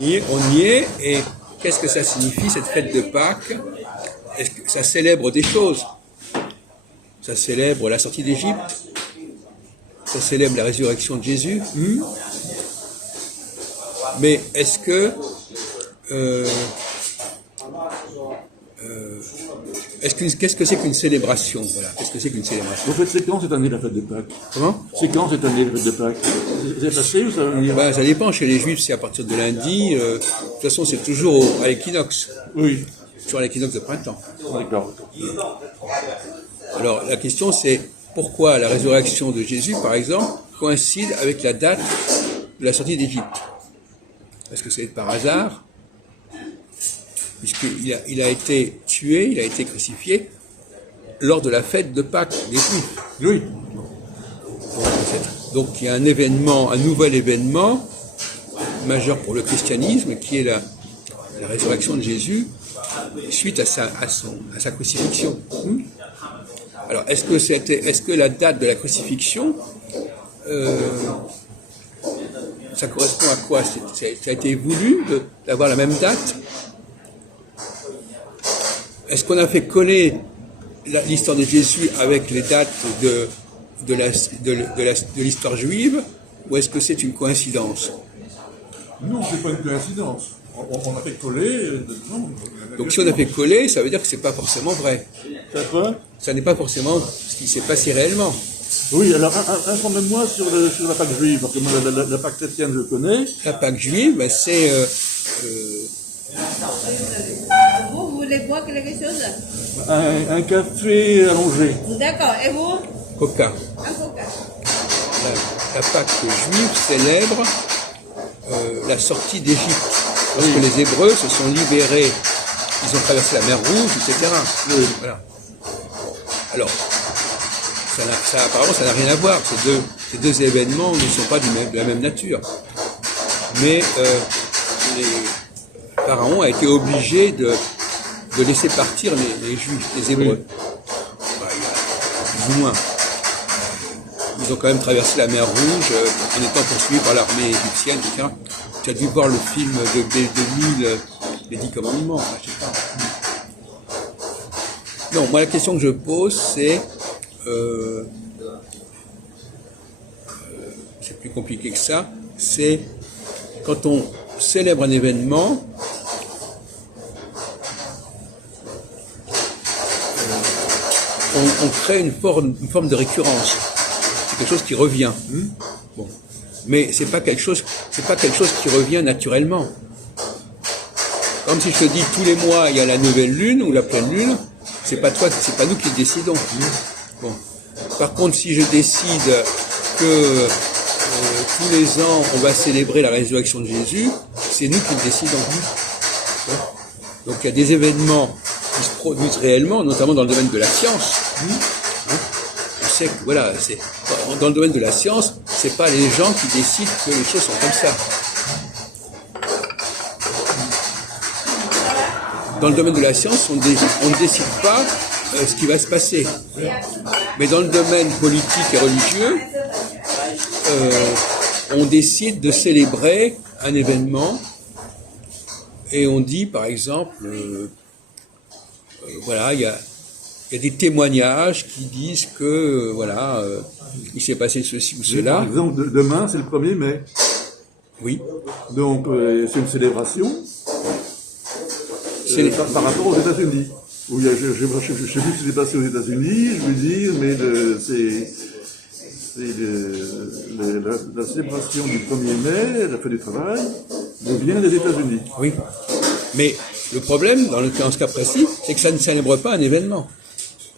On y est, et qu'est-ce que ça signifie, cette fête de Pâques? Est-ce que ça célèbre des choses? Ça célèbre la sortie d'Égypte, ça célèbre la résurrection de Jésus, mais est-ce que qu'est-ce que c'est qu'une célébration? Voilà, qu'est-ce que c'est qu'une célébration? En fait, c'est quand cette année la fête de Pâques? Comment? C'est quand cette année la fête de Pâques? C'est passé ou ça va venir? Ça dépend. Chez les Juifs, c'est à partir de lundi. De toute façon, c'est toujours à l'équinoxe. Oui. Toujours à l'équinoxe de printemps. D'accord. Alors, la question, c'est pourquoi la résurrection de Jésus, par exemple, coïncide avec la date de la sortie d'Égypte? Est-ce que c'est par hasard? Puisqu'il a été tué, il a été crucifié lors de la fête de Pâques des Juifs. Oui. Donc il y a un événement, un nouvel événement majeur pour le christianisme qui est la résurrection de Jésus suite à sa crucifixion. Alors est-ce que la date de la crucifixion ça correspond à quoi? Ça a été voulu d'avoir la même date? Est-ce qu'on a fait coller l'histoire de Jésus avec les dates de l'histoire juive, ou est-ce que c'est une coïncidence? Non, c'est pas une coïncidence. On a fait coller. Non. Donc si on a fait coller, ça veut dire que c'est pas forcément vrai. Ça quoi? Ça n'est pas forcément ce qui s'est passé réellement. Oui, alors informez-moi sur la Pâque juive, parce que moi, la Pâque chrétienne, je connais. La Pâque juive, c'est... Vous voulez boire quelque chose? Un café allongé. D'accord. Et vous? Coca. Un coca. La Pâque juive célèbre la sortie d'Égypte. Lorsque les Hébreux se sont libérés, ils ont traversé la mer Rouge, etc. Oui. Voilà. Alors, apparemment, ça n'a rien à voir. Ces deux événements ne sont pas de la même nature. Mais les pharaons a été obligé de laisser partir les Juifs, les Hébreux. Plus ou moins. Ils ont quand même traversé la mer Rouge en étant poursuivis par l'armée égyptienne, etc. Tu as dû voir le film de Nil, les 10 commandements, je sais pas. Non, moi la question que je pose, c'est plus compliqué que ça, c'est quand on célèbre un événement, on crée une forme de récurrence. C'est quelque chose qui revient. Bon. Mais c'est pas quelque chose qui revient naturellement. Comme si je te dis tous les mois il y a la nouvelle lune ou la pleine lune, c'est pas nous qui le décidons. Bon. Par contre, si je décide que tous les ans on va célébrer la résurrection de Jésus, c'est nous qui le décidons. Donc il y a des événements qui se produisent réellement, notamment dans le domaine de la science. On sait que voilà, dans le domaine de la science, c'est pas les gens qui décident que les choses sont comme ça. Dans le domaine de la science, on ne décide pas ce qui va se passer. Mais dans le domaine politique et religieux, on décide de célébrer un événement et on dit, par exemple, voilà, il y a des témoignages qui disent que, voilà, il s'est passé ceci ou cela. Par exemple, demain, c'est le 1er mai. Oui. Donc, c'est une célébration par rapport aux États-Unis. Où je ne sais plus ce qui s'est passé aux États-Unis, je veux dire, mais la célébration du 1er mai, la fête du travail, vient des États-Unis. Oui. Mais le problème, dans ce cas précis, c'est que ça ne célèbre pas un événement.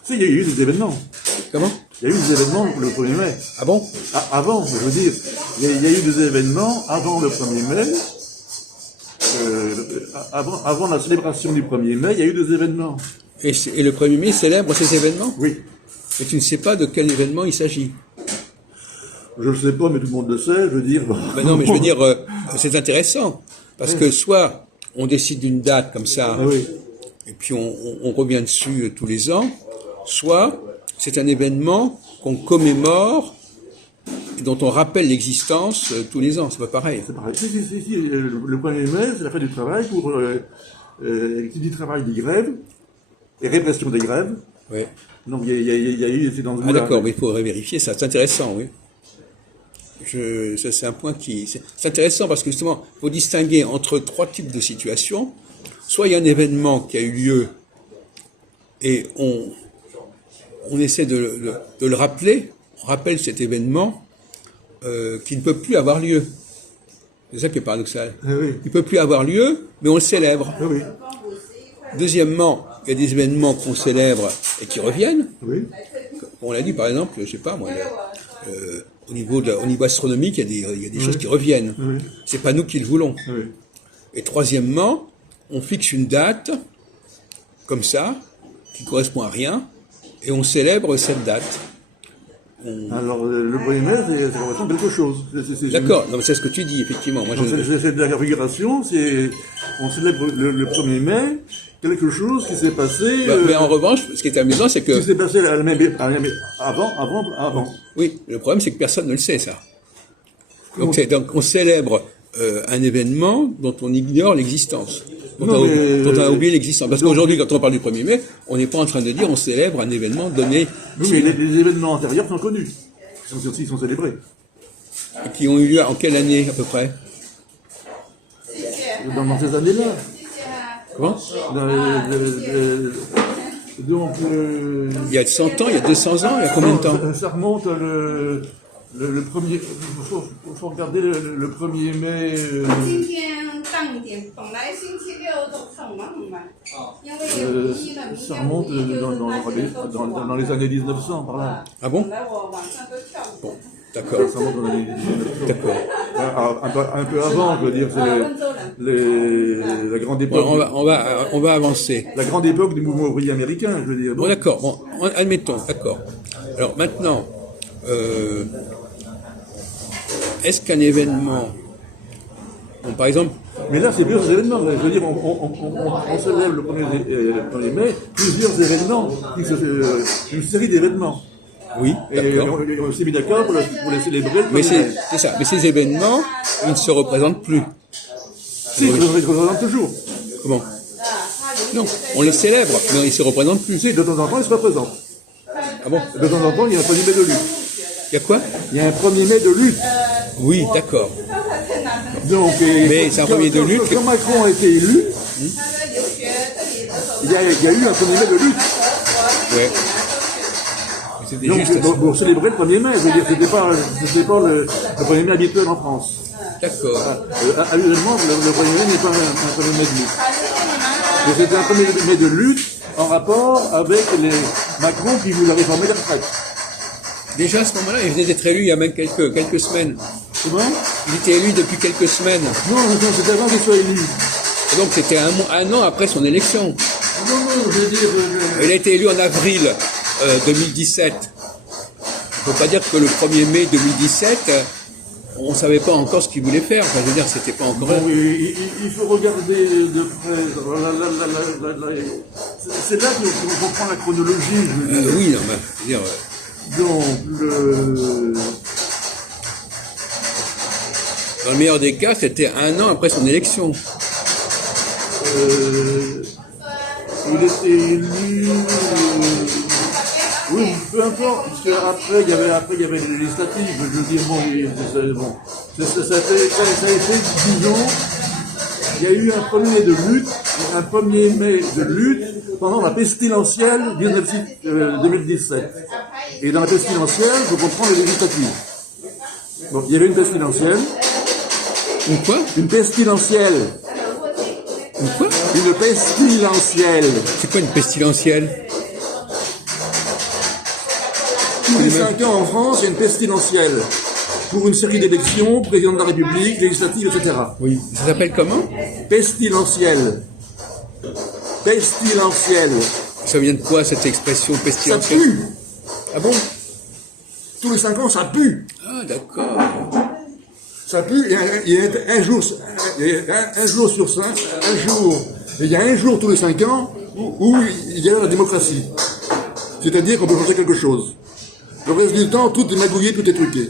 Si, il y a eu des événements. Comment? Il y a eu des événements le 1er mai. Ah bon? Avant, je veux dire, il y a eu des événements avant le 1er mai. Avant la célébration du 1er mai, il y a eu des événements. Et le 1er mai célèbre ces événements? Oui. Et tu ne sais pas de quel événement il s'agit? Je ne sais pas, mais tout le monde le sait, je veux dire... Ben non, mais je veux dire, c'est intéressant. Parce que soit on décide d'une date comme ça, et puis on revient dessus tous les ans, soit c'est un événement qu'on commémore dont on rappelle l'existence tous les ans. C'est pas pareil. C'est pareil. Si, le 1er mai, c'est la fête du travail pour qui dit travail dit grève et répression des grèves. Ouais. Donc il y a eu, c'est dans ce Ah d'accord, mais il faudrait vérifier ça. C'est intéressant, oui. Ça, c'est un point qui... C'est intéressant parce que justement, il faut distinguer entre trois types de situations. Soit il y a un événement qui a eu lieu et on essaie de le rappeler, on rappelle cet événement qui ne peut plus avoir lieu. C'est ça qui est paradoxal. Oui. Il ne peut plus avoir lieu, mais on le célèbre. Oui. Deuxièmement, il y a des événements qu'on célèbre et qui reviennent. Oui. On l'a dit par exemple, je sais pas moi, au niveau astronomique, il y a des choses qui reviennent. Oui. C'est pas nous qui le voulons. Oui. Et troisièmement, on fixe une date, comme ça, qui correspond à rien, et on célèbre cette date. Alors le 1er mai, ça correspond à quelque chose. D'accord, non, mais c'est ce que tu dis, effectivement. Moi, C'est de la configuration, on célèbre le 1er mai, quelque chose qui s'est passé... mais en revanche, ce qui est amusant, c'est que... Qui s'est passé avant. Oui, le problème, c'est que personne ne le sait, ça. Donc on célèbre un événement dont on ignore l'existence, dont on a oublié l'existence. Parce qu'aujourd'hui, quand on parle du 1er mai, on n'est pas en train de dire on célèbre un événement donné... Oui, mais les événements antérieurs sont connus. Ils sont célébrés. Qui ont eu lieu en quelle année, à peu près? Dans ces années-là. Comment? Donc... Il y a 100 ans, il y a 200 ans, il y a combien de temps? Ça remonte le premier... Il faut regarder le 1er mai... 今天淡一点，本来星期六都很忙很忙，因为有一了，明 ça 天 remonte 五一就是 dans les années 1900, par là. Ah bon? 本来我晚上都跳舞。 Bon, d'accord. Ça remonte dans les années 1900. D'accord. Un peu avant, je veux dire, c'est la grande époque... Bon, on va avancer. La grande époque du mouvement ouvrier américain, je veux dire. Bon, d'accord. Bon, admettons, d'accord. Alors maintenant, est-ce qu'un événement, bon, par exemple, Mais là, c'est plusieurs événements. Je veux dire, on célèbre le 1er mai, plusieurs événements, une série d'événements. oui, Et d'accord. on s'est mis d'accord pour les célébrer. Mais c'est ça. Mais ces événements, ils ne se représentent plus. Si, ils se représentent toujours. Comment? Non, on les célèbre, mais ils ne se représentent plus. Si, de temps en temps, ils se représentent. Ah bon? De temps en temps, il y a un 1er mai de lutte. Il y a quoi? Il y a un 1er mai de lutte. Oui, d'accord. Donc, Mais c'est un 1er de lutte. Quand Macron a été élu, il y a eu un 1er mai de lutte. Ouais. C'était Donc, juste. pour célébrer le 1er mai, je veux dire, c'était pas le 1er mai habituel en France. D'accord. Habituellement, le 1er mai n'est pas un 1er mai de lutte. Mais c'était un 1er mai de lutte en rapport avec Macron qui voulait réformer les retraites. Déjà à ce moment-là, il venait d'être élu il y a même quelques semaines. Comment? Il était élu depuis quelques semaines. Non, c'était avant qu'il soit élu. Et donc c'était un an après son élection. Non, je veux dire... Il a été élu en avril 2017. Il ne faut pas dire que le 1er mai 2017, on ne savait pas encore ce qu'il voulait faire. Enfin, je veux dire, c'était pas encore... Bon, il faut regarder de près. C'est là qu'on comprend la chronologie. Je veux dire. oui, non, mais, je veux dire... Donc, dans le meilleur des cas, c'était un an après son élection. il était élu... oui, peu importe, parce qu'après, il y avait les législatives. Je veux dire, ça a été, disons, il y a eu un 1er mai de lutte, un 1er mai de lutte pendant la pestilentielle 2017. Et dans la pestilentielle, il faut comprendre les législatives. Donc, il y avait une pestilentielle. Une quoi? Une pestilentielle. Une quoi? Une pestilentielle. C'est quoi une pestilentielle? Tous les 5 ans en France, il y a une pestilentielle. Pour une série d'élections, président de la République, législatives, etc. Oui. Ça s'appelle comment? Pestilentielle. Pestilentielle. Ça vient de quoi, cette expression Ça pestilentielle? pue. Ah bon? Tous les 5 ans, ça pue. Ah, d'accord. Ça pue. Il y a un jour sur 5, il y a un jour tous les 5 ans où il y a la démocratie. C'est-à-dire qu'on peut changer quelque chose. Le reste du temps, tout est magouillé, tout est truqué.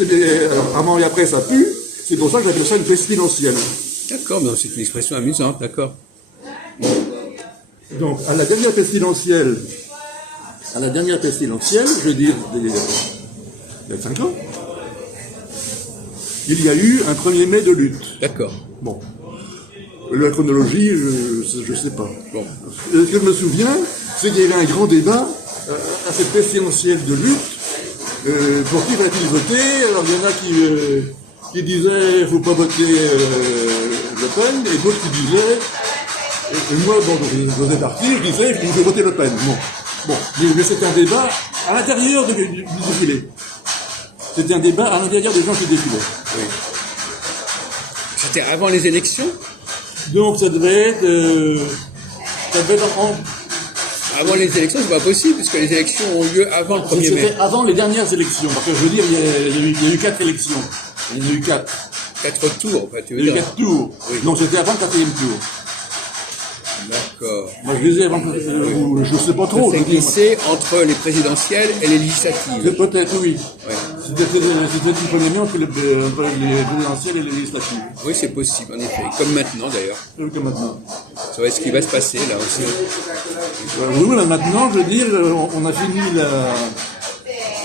alors, avant et après, ça pue. C'est pour ça que j'appelle ça une pestilentielle. D'accord, mais c'est une expression amusante, d'accord. Donc, à la dernière pestilentielle, je veux dire, il y a 5 ans, il y a eu un 1er mai de lutte. D'accord. Bon. La chronologie, je sais pas. Bon. Ce que je me souviens, c'est qu'il y avait un grand débat à cette pestilentielle de lutte. Pour qui va-t-il voter? Alors il y en a qui disaient faut pas voter Le Pen, et d'autres qui disaient, et moi, bon, je faisais partie, je disais il faut voter Le Pen. Bon, mais c'était un débat à l'intérieur du défilé. C'était un débat à l'intérieur des gens qui défilaient. Oui. C'était avant les élections? Donc ça devait être Avant les élections, c'est pas possible, puisque les élections ont lieu avant le 1er mai. C'était avant les dernières élections, parce que je veux dire, il y a eu 4 élections. Il y en a eu 4. 4 tours, enfin, tu veux Il y a eu dire. 4 tours. Oui. Donc c'était avant le 4e tour. D'accord. Moi je disais avant que je sais pas trop. C'est glissé entre les présidentielles et les législatives. Peut-être, oui. Ouais. C'était le 1er mai entre les présidentielles et les législatives. Oui, c'est possible, en effet. Comme maintenant, d'ailleurs. Que maintenant. Ça va être ce qui va se passer, là aussi. Oui, mais maintenant, je veux dire, on a fini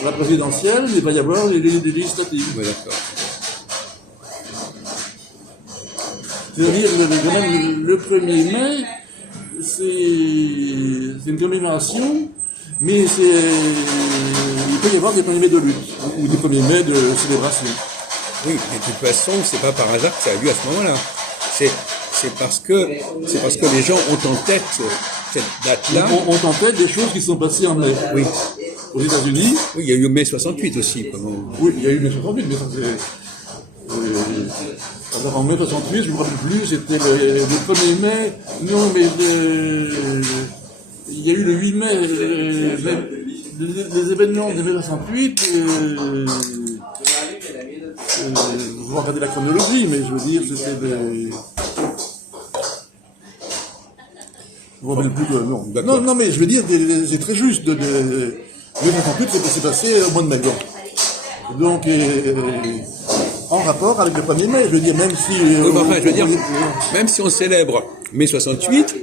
la présidentielle, mais il va y avoir les législatives. Oui, d'accord. C'est-à-dire, même le 1er mai, c'est une commémoration, mais il peut y avoir des 1er mai de lutte, ou des 1er mai de célébration. Oui, mais de toute façon, c'est pas par hasard que ça a lieu à ce moment-là. C'est parce que les gens ont en tête cette date-là. On en tête des choses qui sont passées en mai. Oui. Aux États-Unis. Oui, il y a eu mai 68 aussi. Oui, il y a eu mai 68, mais ça c'est. Alors en mai 68, je ne me rappelle plus, c'était le 1er mai. Non, mais il y a eu le 8 mai. Les événements de mai 68. Vous regardez la chronologie, mais je veux dire, c'était des. Je ne me rappelle plus que. Non, mais je veux dire, c'est très juste. Mai 68, c'est passé au mois de mai. Donc, en rapport avec le 1er mai, je veux dire, même si. Même si on célèbre mai 68,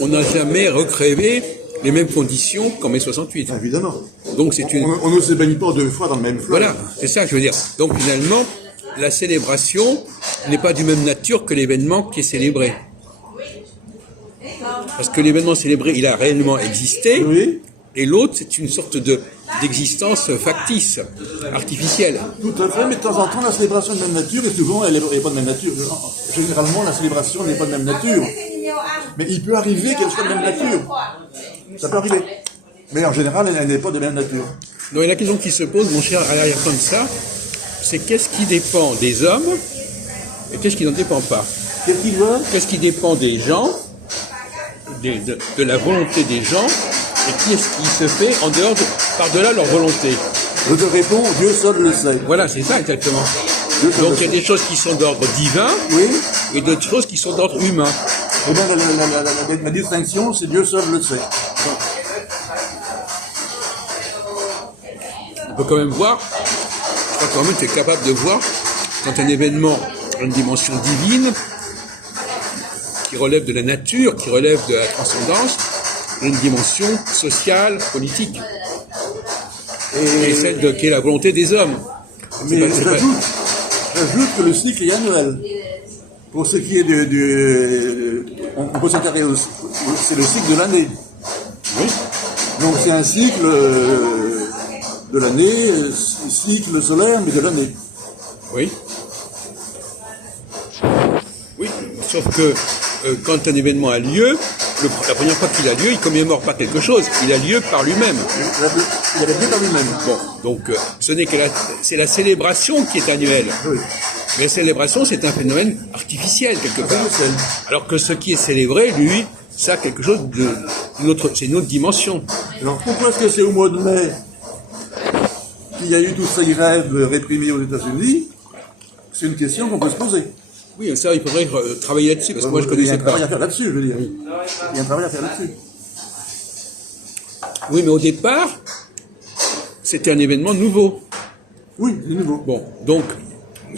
on n'a jamais recréé les mêmes conditions qu'en mai 68. Évidemment. Donc c'est une. On ne se baigne pas 2 fois dans le même fleuve. Voilà, c'est ça que je veux dire. Donc finalement, la célébration n'est pas du même nature que l'événement qui est célébré. Parce que l'événement célébré, il a réellement existé, Oui. Et l'autre, c'est une sorte d'existence factice, artificielle. Tout à fait, mais de temps en temps, la célébration est de même nature, et souvent, elle n'est pas de même nature. Généralement, la célébration n'est pas de même nature. Mais il peut arriver qu'elle soit de même nature. Ça peut arriver. Mais en général, elle n'est pas de même nature. Donc la question qui se pose, mon cher, à l'arrière-plan de ça, c'est qu'est-ce qui dépend des hommes et qu'est-ce qui n'en dépend pas? Qu'est-ce qu'il veut? Qu'est-ce qui dépend des gens, de la volonté des gens, et qu'est-ce qui se fait en dehors, par-delà leur volonté? Je te réponds, Dieu seul le sait. Voilà, c'est ça exactement. Donc il y a des choses qui sont d'ordre divin, Oui. et d'autres choses qui sont d'ordre humain. Eh bien, la distinction, c'est Dieu seul le sait. On peut quand même voir, je crois quand même que tu es capable de voir, quand un événement a une dimension divine, qui relève de la nature, qui relève de la transcendance, une dimension sociale, politique. Et celle qui est la volonté des hommes. Mais j'ajoute que le cycle est annuel. Pour ce qui est on peut s'intéresser c'est le cycle de l'année. Oui. Donc c'est un cycle de l'année, cycle solaire, mais de l'année. Oui. Oui, sauf que quand un événement a lieu, la première fois qu'il a lieu, il ne commémore pas quelque chose, il a lieu par lui-même. Il a lieu par lui-même. Bon, donc ce n'est que c'est la célébration qui est annuelle. Oui. Mais la célébration, c'est un phénomène artificiel quelque part. Alors que ce qui est célébré, lui, ça a quelque chose c'est une autre dimension. Alors pourquoi est-ce que c'est au mois de mai qu'il y a eu tous ces grèves réprimées aux États-Unis? C'est une question qu'on peut se poser. Oui, ça, il faudrait travailler là-dessus, parce que moi, je ne connaissais pas. Il y a un travail à faire là-dessus, je veux dire. Il y a un travail à faire là-dessus. Oui, mais au départ, c'était un événement nouveau. Oui, c'est nouveau. Bon, donc,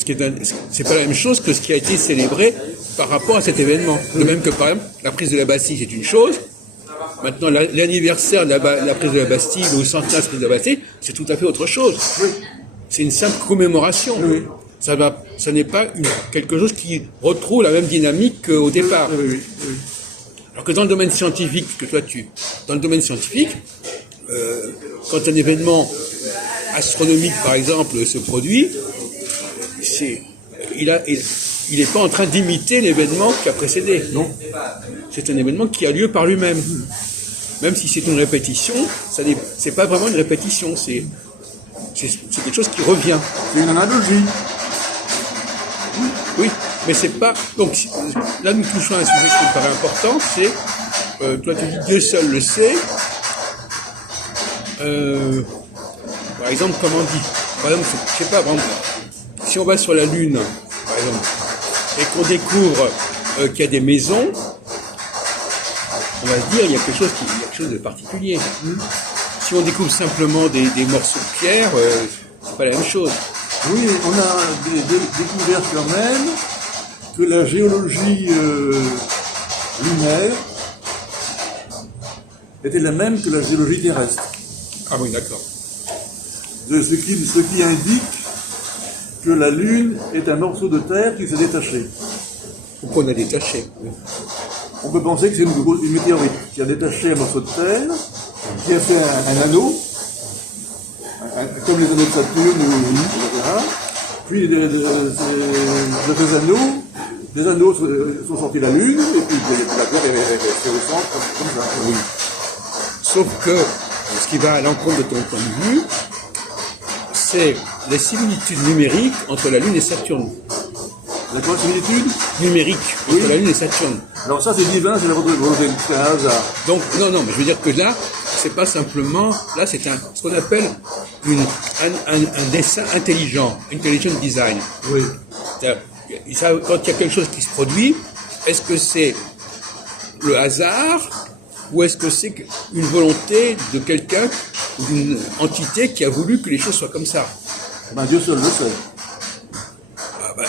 c'est pas la même chose que ce qui a été célébré par rapport à cet événement. De même que, par exemple, la prise de la Bastille, c'est une chose. Maintenant, l'anniversaire de la prise de la Bastille, ou le centenaire de la prise de la Bastille, c'est tout à fait autre chose. Oui. C'est une simple commémoration. Oui. Ça n'est pas quelque chose qui retrouve la même dynamique qu'au départ. Oui. Alors que dans le domaine scientifique, dans le domaine scientifique, quand un événement astronomique, par exemple, se produit, il n'est pas en train d'imiter l'événement qui a précédé. Non. C'est un événement qui a lieu par lui-même. Même si c'est une répétition, c'est pas vraiment une répétition, c'est quelque chose qui revient. C'est une analogie. Oui, mais c'est pas... Donc là, nous touchons à un sujet qui me paraît important, c'est... toi, tu dis Dieu seul le sait. Par exemple, comment on dit? Par exemple, je sais pas, si on va sur la Lune, par exemple, et qu'on découvre qu'il y a des maisons, on va se dire il y a quelque chose de particulier. Si on découvre simplement des morceaux de pierre, c'est pas la même chose. Oui, on a découvert quand même que la géologie lunaire était la même que la géologie terrestre. Ah oui, d'accord. Ce qui indique que la Lune est un morceau de terre qui s'est détaché. Pourquoi on a détaché? On peut penser que c'est une météorite qui a détaché un morceau de terre, qui a fait un anneau, comme les anneaux de Saturne, etc. Puis de ces anneaux sont sortis de la Lune, et puis la Terre est restée au centre, comme ça. Oui. Sauf que, ce qui va à l'encontre de ton point de vue, c'est les similitudes numériques entre la Lune et Saturne. La quoi, similitude Numérique entre la Lune et Saturne. Alors ça, c'est divin, c'est la volonté, c'est un hasard. Donc, non, mais je veux dire que là, c'est pas simplement, là, c'est ce qu'on appelle un dessin intelligent, intelligent design. Oui. Quand il y a quelque chose qui se produit, est-ce que c'est le hasard ou est-ce que c'est une volonté de quelqu'un ou d'une entité qui a voulu que les choses soient comme ça? Ben, Dieu seul le sait.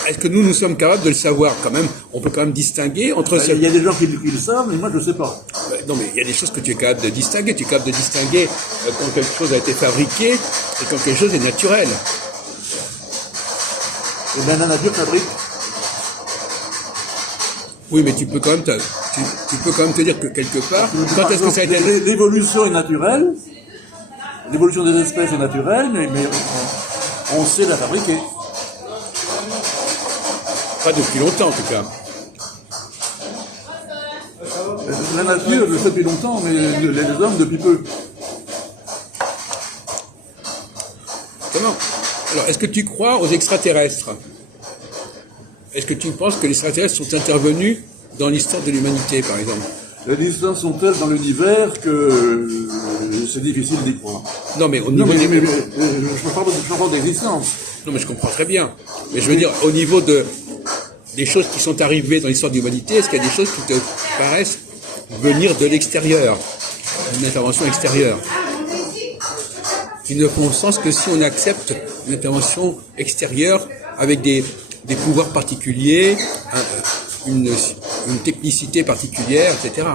Est-ce que nous sommes capables de le savoir quand même? On peut quand même distinguer entre... Il y a des gens qui le savent, mais moi je ne sais pas. Non, mais il y a des choses que tu es capable de distinguer. Tu es capable de distinguer quand quelque chose a été fabriqué et quand quelque chose est naturel. Et bien la nature fabrique. Oui, mais tu peux quand même te dire que quelque part, quand est-ce que ça a été... L'évolution est naturelle, l'évolution des espèces est naturelle, mais on sait la fabriquer. Pas depuis longtemps, en tout cas. La nature le sait depuis longtemps, mais les hommes depuis peu. Comment? Alors, est-ce que tu crois aux extraterrestres? Est-ce que tu penses que les extraterrestres sont intervenus dans l'histoire de l'humanité, par exemple? Les distances sont telles dans l'univers que c'est difficile d'y croire. Non, mais au Non, niveau... mais je parle d'existence. Non, mais je comprends très bien. Mais je veux dire, au niveau des choses qui sont arrivées dans l'histoire de l'humanité, est-ce qu'il y a des choses qui te paraissent venir de l'extérieur, une intervention extérieure, qui ne font sens que si on accepte une intervention extérieure avec des pouvoirs particuliers, une technicité particulière, etc.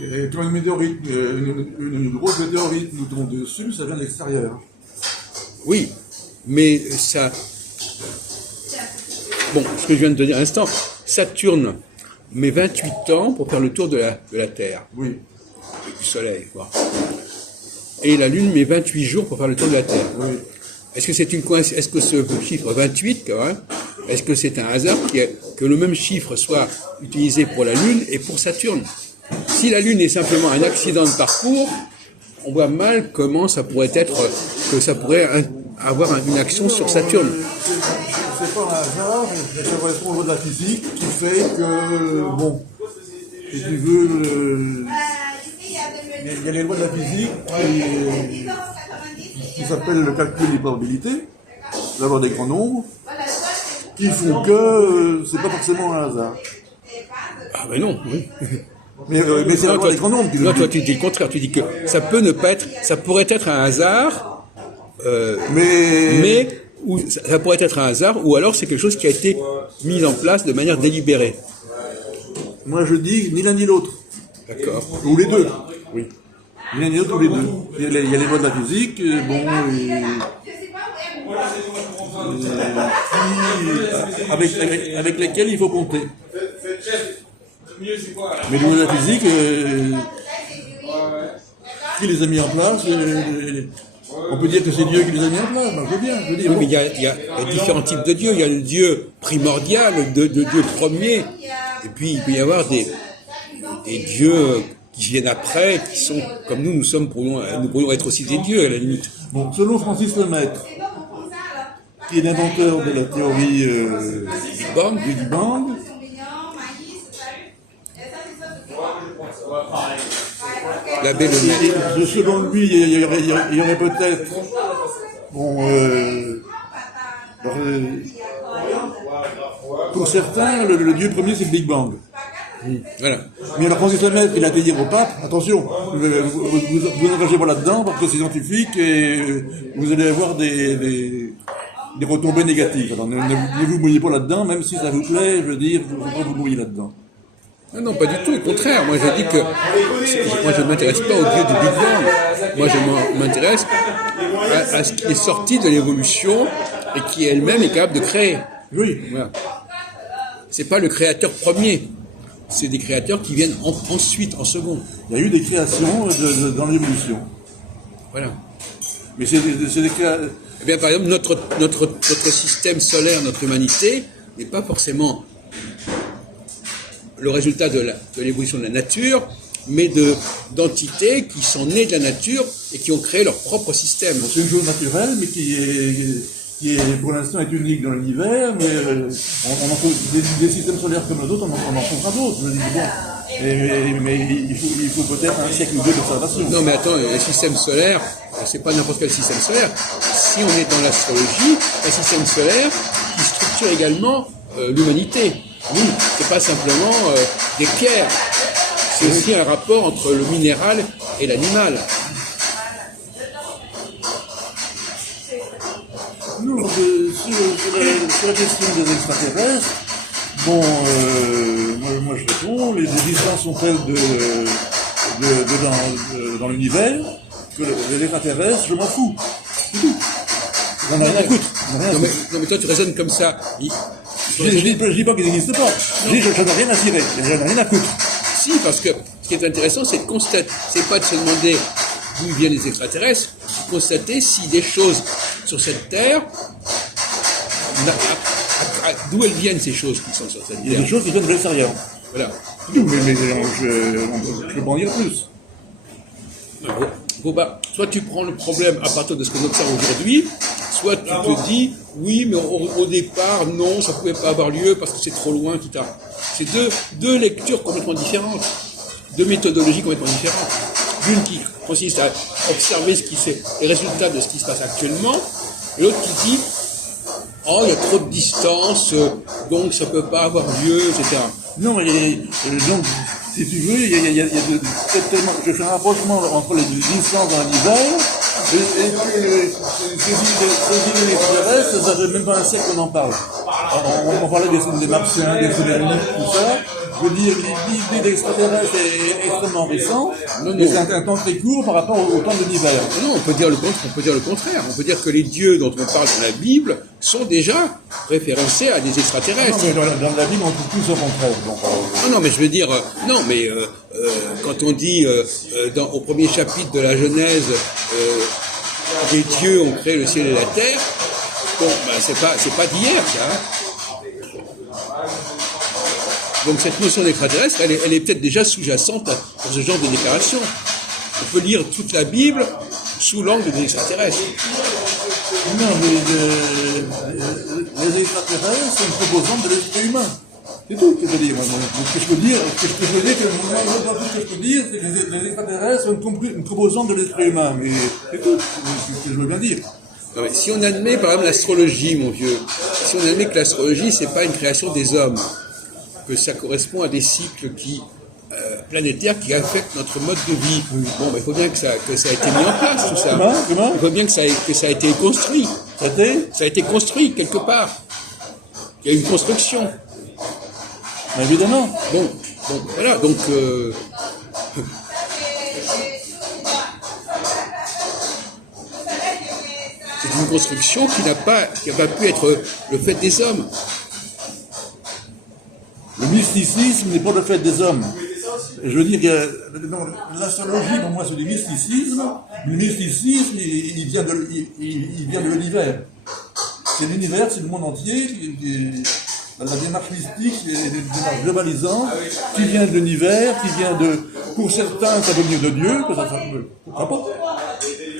Et quand une météorite, une grosse météorite nous tombe dessus, ça vient de l'extérieur. Oui, mais ça... Bon, ce que je viens de te dire à l'instant, Saturne met 28 ans pour faire le tour de la Terre. Oui. Du Soleil, quoi. Et la Lune met 28 jours pour faire le tour de la Terre. Oui. Est-ce que c'est une coïncidence? Est-ce que ce chiffre 28, quand même, est-ce que c'est un hasard que le même chiffre soit utilisé pour la Lune et pour Saturne? Si la Lune est simplement un accident de parcours, on voit mal comment ça pourrait être, que ça pourrait avoir une action sur Saturne. C'est pas un hasard, ça correspond au niveau de la physique qui fait que, bon, si tu veux, il y a les lois de la physique qui s'appellent le calcul des probabilités, d'avoir des grands nombres, qui font que c'est pas forcément un hasard. Ah ben non, oui. Mais c'est la loi des grands nombres qui le Non, dit. toi tu dis le contraire, tu dis que ça peut ne pas être, ça pourrait être un hasard mais où ça pourrait être un hasard, ou alors c'est quelque chose qui a été mis en place de manière délibérée. Moi, je dis ni l'un ni l'autre. D'accord. Ou les deux. Oui. Ni l'un ni l'autre, ou les deux. Il y a les lois de la physique, avec lesquelles il faut compter. Mais les lois de la physique, qui les a mis en place on peut dire que c'est Dieu qui les a mis en place, ben, je veux bien. Je veux dire, Oui, mais il y a différents types de dieux. Il y a le Dieu primordial, le Dieu premier, et puis il peut y avoir des dieux qui viennent après, qui sont comme nous nous pourrions être aussi des dieux à la limite. Bon, selon Francis Lemaître, qui est l'inventeur de la théorie du Big Bang, L'abbé Lemaître. selon lui, il y aurait peut-être pour certains, le Dieu premier c'est le Big Bang. Voilà. Mais alors Francis Lemaître, il a été dire au pape, attention, vous n'engagez pas là-dedans parce que c'est scientifique et vous allez avoir des retombées négatives. Alors ne vous mouillez pas là-dedans, même si ça vous plaît, je veux dire, il ne faut pas vous mouiller là-dedans. Non, pas du tout, au contraire. Moi, je dis que moi, je ne m'intéresse pas au Dieu du Big Bang. Moi, je m'intéresse à ce qui est sorti de l'évolution et qui elle-même est capable de créer. Oui. Voilà. C'est pas le créateur premier. C'est des créateurs qui viennent ensuite, en second. Il y a eu des créations dans l'évolution. Voilà. Mais c'est des créations... Eh bien, par exemple, notre système solaire, notre humanité, n'est pas forcément le résultat de l'évolution de la nature, mais d'entités qui sont nées de la nature et qui ont créé leur propre système. C'est une chose naturelle, mais qui pour l'instant est unique dans l'univers, mais on en trouve des systèmes solaires comme les autres, on en trouvera d'autres. Je me dis, bon, mais il faut peut-être un siècle ou deux d'observation. Non, mais attends, le système solaire, c'est pas n'importe quel système solaire. Si on est dans l'astrologie, un système solaire qui structure également l'humanité. Oui, c'est pas simplement des pierres. C'est aussi un rapport entre le minéral et l'animal. Non, sur la question des extraterrestres, bon, moi je réponds, les distances sont telles dans l'univers que les extraterrestres, je m'en fous. C'est tout. J'en ai rien à foutre. Non, mais toi tu raisonnes comme ça. Je dis pas qu'ils n'existent pas. Je dis j'en ai rien à tirer. J'en ai rien à foutre. Si, parce que ce qui est intéressant, c'est de constater, c'est pas de se demander d'où viennent les extraterrestres, c'est de constater si des choses sur cette Terre, d'où elles viennent ces choses qui sont sur cette Terre. Il y a des choses qui viennent de l'extérieur. Voilà. Mais je peux en dire plus. Soit tu prends le problème à partir de ce qu'on observe aujourd'hui, soit tu te dis, oui, mais au départ, non, ça ne pouvait pas avoir lieu parce que c'est trop loin, etc. C'est deux lectures complètement différentes, deux méthodologies complètement différentes. L'une qui consiste à observer les résultats de ce qui se passe actuellement, et l'autre qui dit, oh, il y a trop de distance, donc ça ne peut pas avoir lieu, etc. Non, mais donc, si tu veux, il y a tellement, je fais un rapprochement entre les distances dans l'univers et ces îles extraterrestres, ça fait même pas un siècle qu'on en parle. On parlait des martiens, des Sumériens, tout ça. Je veux dire, l'idée d'extraterrestre est extrêmement récente, mais c'est un temps très court par rapport au temps de l'univers. Non, on peut dire le contraire. On peut dire que les dieux dont on parle dans la Bible sont déjà référencés à des extraterrestres. Non, mais dans la Bible, on trouve tout au contraire. Donc, non, mais je veux dire, quand on dit au premier chapitre de la Genèse, les dieux ont créé le ciel et la terre, bon, c'est pas d'hier, ça. Hein. Donc cette notion d'extraterrestre, elle est peut-être déjà sous-jacente pour ce genre de déclaration. On peut lire toute la Bible sous l'angle des extraterrestres. Non, mais les extraterrestres sont une composante de l'esprit humain. C'est tout ce que je veux dire. Ce que je peux dire, c'est que les extraterrestres sont une composante de l'esprit humain. Mais c'est tout ce que je veux bien dire. Non, mais si on admet par exemple l'astrologie, mon vieux, si on admet que l'astrologie c'est pas une création des hommes, que ça correspond à des cycles qui planétaires qui affectent notre mode de vie. Bon, il faut bien que ça a été mis en place, tout ça. Comment Il faut bien que ça a été construit. Ça a été construit quelque part. Il y a une construction. Évidemment. Bon, voilà, donc... c'est une construction qui n'a pas pu être le fait des hommes. Le mysticisme n'est pas le fait des hommes. Je veux dire que l'astrologie, pour moi, c'est du mysticisme. Le mysticisme, il vient de l'univers. C'est l'univers, c'est le monde entier. La démarche mystique, c'est une démarche globalisante qui vient de l'univers, qui vient de... Pour certains, ça peut venir de Dieu, pourquoi pas.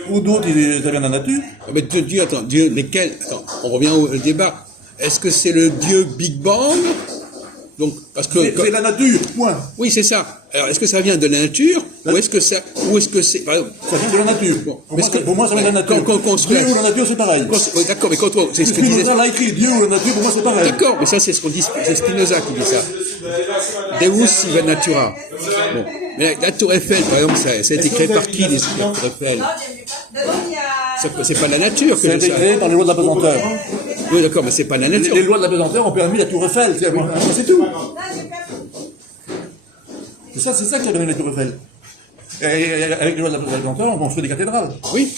Pour d'autres, ça vient de la nature. Mais Dieu, attends, lesquels? Attends, on revient au débat. Est-ce que c'est le Dieu Big Bang? Donc, parce que c'est la nature, point. Oui, c'est ça. Alors, est-ce que ça vient de la nature ou est-ce que c'est par exemple, ça vient de la nature. Bon, Pour moi, ça vient de la nature. Dieu ou la nature, c'est pareil. Oui, d'accord, mais quand on, c'est ce que disait. Spinoza l'a écrit, Dieu ou la nature, pour moi, c'est pareil. D'accord, mais ça, c'est ce qu'on dit, c'est Spinoza qui dit ça. Deus sive natura. Bon. Mais la tour Eiffel, par exemple, ça a été créé par qui, la tour Eiffel? C'est pas la nature que ça a été créé par les lois de la pesanteur. Oui, d'accord, mais c'est pas la nature. Les lois de la pesanteur ont permis la tour Eiffel, c'est tout. C'est ça qui a donné la tour Eiffel. Et avec les lois de la pesanteur, on construit des cathédrales. Oui.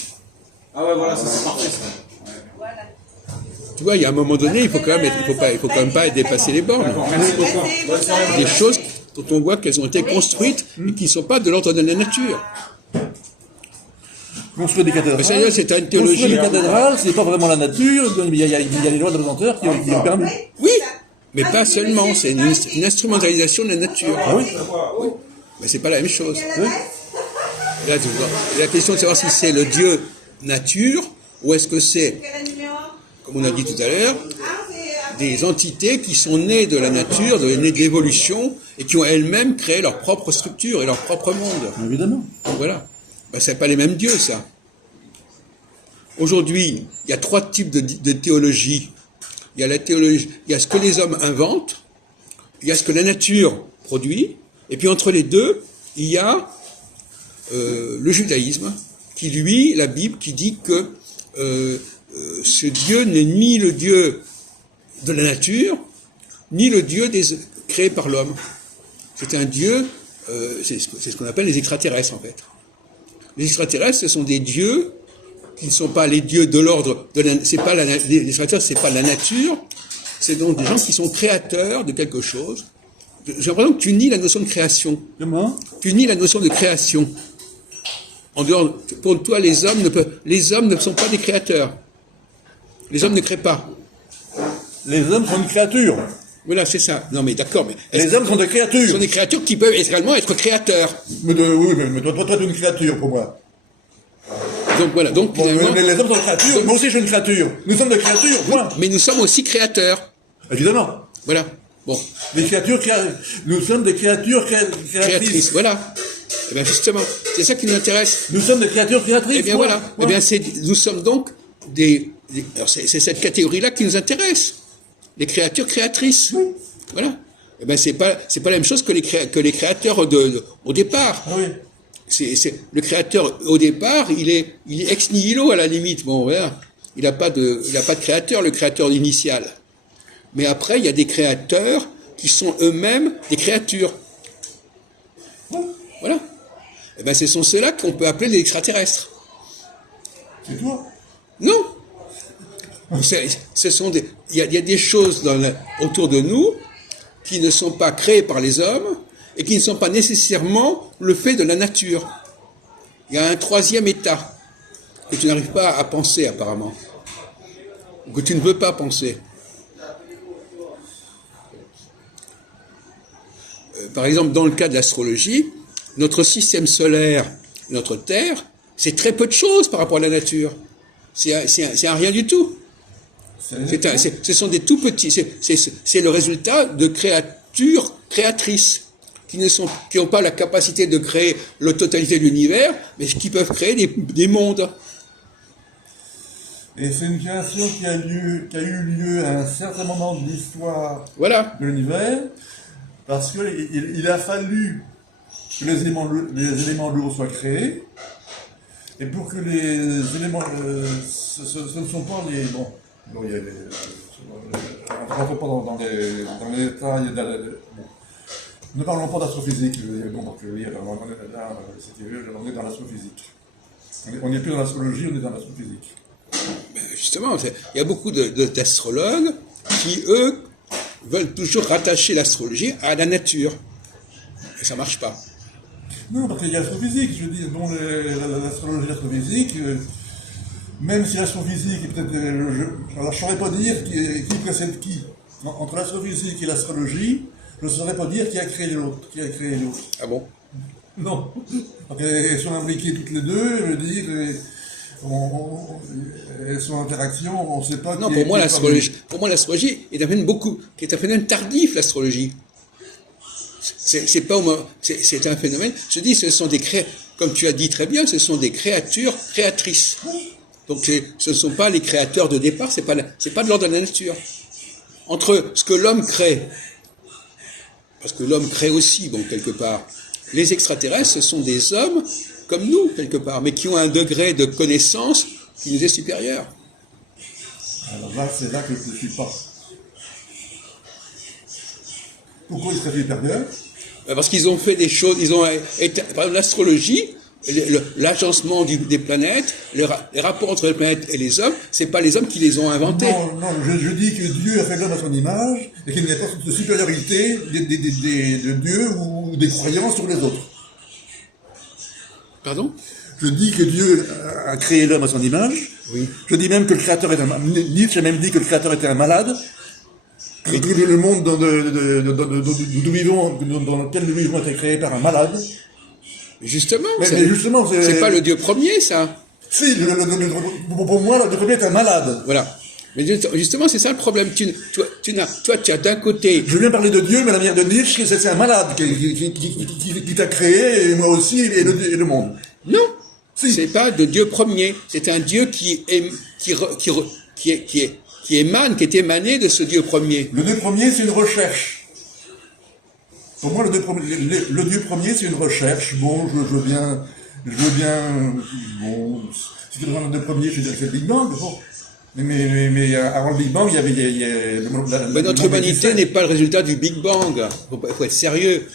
Ah ouais, voilà, ça c'est parfait ça. Tu vois, il y a un moment donné, il faut quand même pas dépasser les bornes. Des choses dont on voit qu'elles ont été construites et qui ne sont pas de l'ordre de la nature. Construire des cathédrales. Mais c'est une théologie. Construire des cathédrales, c'est pas vraiment la nature. Il y a les lois de la pesanteur qui ont permis. Oui, mais pas seulement. C'est une instrumentalisation de la nature. Ah oui. Mais c'est pas la même chose. Oui. Là, la question de savoir si c'est le Dieu nature ou est-ce que c'est, comme on a dit tout à l'heure, des entités qui sont nées de la nature, nées de l'évolution et qui ont elles-mêmes créé leur propre structure et leur propre monde. Évidemment. Voilà. Ben, c'est pas les mêmes dieux, ça. Aujourd'hui, il y a 3 types de théologie. Il y a la théologie, il y a ce que les hommes inventent, il y a ce que la nature produit, et puis entre les deux, il y a le judaïsme, qui lui, la Bible, qui dit que ce Dieu n'est ni le Dieu de la nature, ni le Dieu créé par l'homme. C'est un Dieu, c'est ce qu'on appelle les extraterrestres, en fait. Les extraterrestres, ce sont des dieux qui ne sont pas les dieux de l'ordre de les extraterrestres, c'est pas la nature, c'est donc des gens qui sont créateurs de quelque chose. J'ai l'impression que tu nies la notion de création. Comment? Tu nies la notion de création. En dehors, pour toi, les hommes ne sont pas des créateurs. Les hommes ne créent pas. Les hommes sont une créature. Voilà, c'est ça. Non, mais d'accord, mais... Les hommes sont des créatures. Ils sont des créatures qui peuvent également être créateurs. Oui, mais toi, tu es une créature pour moi. Donc voilà, donc... Bon, mais les hommes sont des créatures, moi aussi je suis une créature. Nous sommes des créatures, point. Mais nous sommes aussi créateurs. Évidemment. Voilà, bon. Des créatures nous sommes des créatures créatrices. Voilà. Eh bien justement, c'est ça qui nous intéresse. Nous sommes des créatures créatrices. Eh bien voilà. Eh bien nous sommes donc alors c'est cette catégorie-là qui nous intéresse. Les créatures créatrices. Oui. Voilà. Eh bien c'est pas la même chose que les créateurs au départ. Ah oui. Le créateur au départ, il est ex nihilo à la limite. Bon, voilà. Il n'a pas de créateur, le créateur initial. Mais après, il y a des créateurs qui sont eux-mêmes des créatures. Voilà. Eh bien, ce sont ceux-là qu'on peut appeler les extraterrestres. C'est toi? Non. Il y a des choses autour de nous qui ne sont pas créées par les hommes et qui ne sont pas nécessairement le fait de la nature. Il y a un 3e état que tu n'arrives pas à penser apparemment, ou que tu ne veux pas penser. Par exemple, dans le cas de l'astrologie, notre système solaire, notre Terre, c'est très peu de choses par rapport à la nature. C'est un rien du tout. Ce sont des tout petits. C'est le résultat de créatures créatrices qui n'ont pas la capacité de créer la totalité de l'univers, mais qui peuvent créer des mondes. Et c'est une création qui a eu lieu à un certain moment de l'histoire voilà. de l'univers, parce qu'il a fallu que les éléments lourds soient créés, et pour que les éléments, ce ne sont pas les, bon il y a on ne rentre pas dans les détails, bon. Ne parlons pas d'astrophysique, bon, donc, là, si tu veux, on est dans l'astrophysique. On n'est plus dans l'astrologie, on est dans l'astrophysique. Justement, il y a beaucoup d'astrologues qui, eux, veulent toujours rattacher l'astrologie à la nature. Et ça ne marche pas. Non, parce qu'il y a l'astrophysique, je veux dire, dont l'astrologie et l'astrophysique, même si l'astrophysique est peut-être... alors je ne saurais pas dire qui précède qui. Entre l'astrophysique et l'astrologie, je ne saurais pas dire qui a créé l'autre. Ah bon? Non. Donc, elles sont imbriquées toutes les deux, je veux dire, elles sont en interaction, on ne sait pas... Non, pour moi, l'astrologie est un phénomène tardif, l'astrologie. C'est un phénomène, je dis, comme tu as dit très bien, ce sont des créatures créatrices. Donc ce ne sont pas les créateurs de départ, c'est pas de l'ordre de la nature. Entre ce que l'homme crée, parce que l'homme crée aussi, bon, quelque part, les extraterrestres, ce sont des hommes comme nous, quelque part, mais qui ont un degré de connaissance qui nous est supérieur. Alors là, c'est là que je ne suis pas. Pourquoi ils seraient supérieurs? Parce qu'ils ont fait des choses, par exemple, l'astrologie, l'agencement des planètes, les rapports entre les planètes et les hommes, c'est pas les hommes qui les ont inventés. Non, je dis que Dieu a fait l'homme à son image et qu'il n'y a pas de supériorité de Dieu ou des croyants sur les autres. Pardon? Je dis que Dieu a créé l'homme à son image. Oui. Je dis même que le Créateur est Nietzsche a même dit que le Créateur était un malade. Que le monde dans lequel nous vivons a été créé par un malade. Justement, justement, c'est pas le Dieu premier, ça. Si, pour moi, le Dieu premier est un malade. Voilà. Mais justement, c'est ça le problème. Toi, tu as d'un côté... Je viens parler de Dieu, mais la manière de Nietzsche, c'est un malade qui t'a créé, et moi aussi, et le monde. Non, si. C'est pas de Dieu premier. C'est un Dieu qui est émané de ce Dieu premier. Le Dieu premier, c'est une recherche. Pour moi, le Dieu premier, c'est une recherche. Bon, je veux bien, bon, si tu me demandes le Dieu premier, je dirais que c'est le Big Bang, bon. Mais avant le Big Bang, il y avait... Mais notre humanité n'est pas le résultat du Big Bang. Faut être sérieux.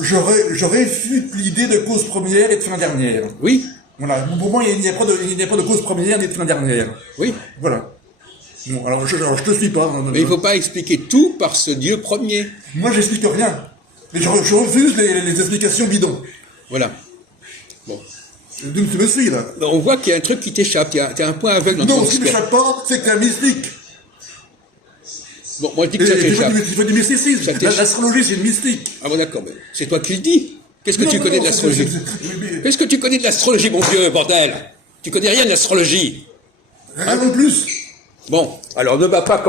J'aurais fui l'idée de cause première et de fin dernière. Oui. Voilà. Pour moi, il n'y a pas de cause première ni de fin dernière. Oui. Voilà. Bon, alors je te suis pas. Mais il ne faut pas expliquer tout par ce Dieu premier. Moi, j'explique rien. Mais je refuse les explications bidons. Voilà. Bon. Tu me suis, là. On voit qu'il y a un truc qui t'échappe. Tu as un point aveugle dans ton Non, ce qui m'échappe pas, c'est que t'es un mystique. Bon, moi je dis que ça t'échappe. Tu fais du mysticisme. L'astrologie, c'est une mystique. Ah bon, d'accord. Mais c'est toi qui le dis. Qu'est-ce que tu connais de l'astrologie? Qu'est-ce que tu connais de l'astrologie, mon vieux, bordel? Tu connais rien de l'astrologie. Rien non plus. Bon, alors ne bats pas comment